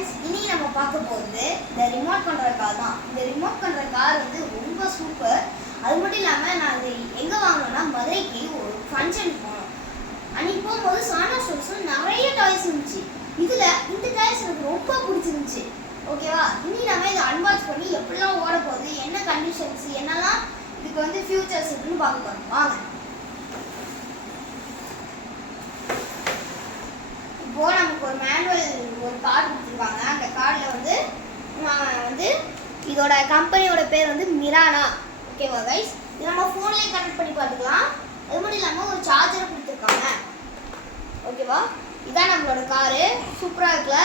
Friends, இனி நம்ம பார்க்க போகிறது இந்த ரிமோட் கண்ட்ரோல் கார் தான். இந்த ரிமோட் கண்ட்ரோல் கார் வந்து ரொம்ப சூப்பர். அது மட்டும் இல்லாமல் நான் இது எங்கே வாங்கினேன்னா மதுரைக்கு ஒரு ஃபங்க்ஷன் போனோம். அன்றைக்கி போகும்போது சானா ஸ்டோர்ஸில் நிறைய டாய்ஸ் இருந்துச்சு. இதில் இந்த டாய்ஸ் எனக்கு ரொம்ப பிடிச்சிருந்துச்சு. ஓகேவா, இனி நம்ம இதை அன்பாக்ஸ் பண்ணி எப்படிலாம் ஓட போகுது, என்ன கண்டிஷன்ஸ், என்னெல்லாம் இதுக்கு வந்து ஃபியூச்சர்ஸ் இருக்குன்னு பார்க்க போகிறோம். வாங்க. இப்போது நமக்கு ஒரு மேனுவல் ஒரு கார்டு கொடுத்துருக்காங்க. அந்த கார்டில் வந்து இதோட கம்பெனியோட பேர் வந்து மிரானா. ஓகேவா கைஸ், இது நம்ம ஃபோன்லேயே கனெக்ட் பண்ணி பார்த்துக்கலாம். அது மட்டும் இல்லாமல் ஒரு சார்ஜர் கொடுத்துருக்காங்க. ஓகேவா, இதான் நம்மளோட காரு. சூப்பராக இருக்குல்ல?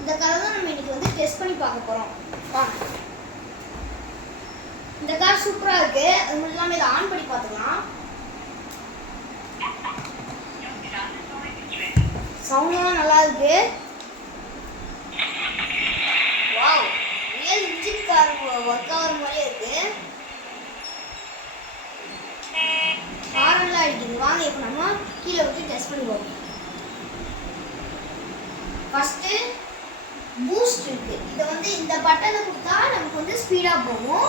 இந்த காரை தான் நம்ம இன்னைக்கு வந்து டெஸ்ட் பண்ணி பார்க்க போகிறோம். வாங்க. இந்த கார் சூப்பராக இருக்குது. அது மட்டும் இல்லாமல் இதை ஆன் பண்ணி பார்த்துக்கலாம். சவுண்ட்லாம் நல்லா இருக்கு. Wow, real engine car work ஆகிற மாதிரியே இருக்கு. ஹாரன்லாம் அடிக்குது. வாங்க இப்போ நம்ம கீழே விட்டு டெஸ்ட் பண்ணி பார்ப்போம். ஃபர்ஸ்ட்டு பூஸ்ட் இருக்கு. இதை வந்து இந்த பட்டனை கொடுத்தா நமக்கு வந்து ஸ்பீடாக போகும்.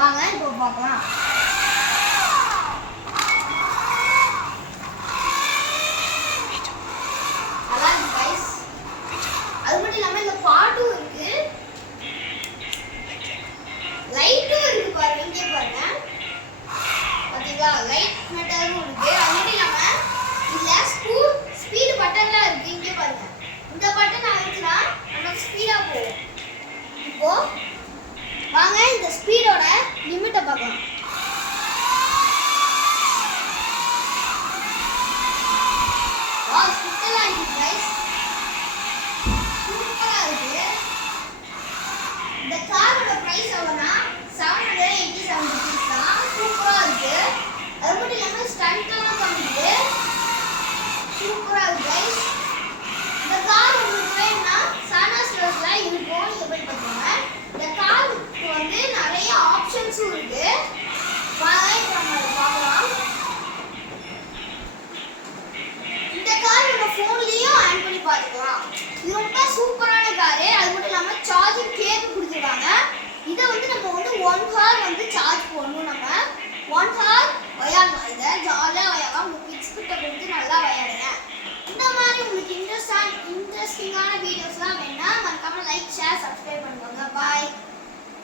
வாங்க இப்போ பார்க்கலாம். அது மட்டும் இல்லாமல் இந்த பாட்டும் இருக்கு, லைட்டும் இருக்கு. பாருங்க, இங்கே பாருங்க, பார்த்தீங்களா? லைட் மெட்டரும் இருக்கு. அது மட்டும் இல்லாமல் இதில் ஸ்பீடு பட்டன்லாம் இருக்கு. இங்கே பாருங்க, இந்த பட்டன் ஆயிடுச்சுன்னா நமக்கு ஸ்பீடாக போகும். இப்போ வாங்க இந்த ஸ்பீடோட லிமிட்டை பார்க்கலாம். ஸ்பீடெல்லாம் இருக்கு கைஸ், சூப்பரா இருக்கு. இந்த காரோட பிரைஸ் எவ்வளோனா 787 rupees தான். சூப்பரா இருக்கு. அது மட்டும் இல்லாமல் ஸ்டண்ட்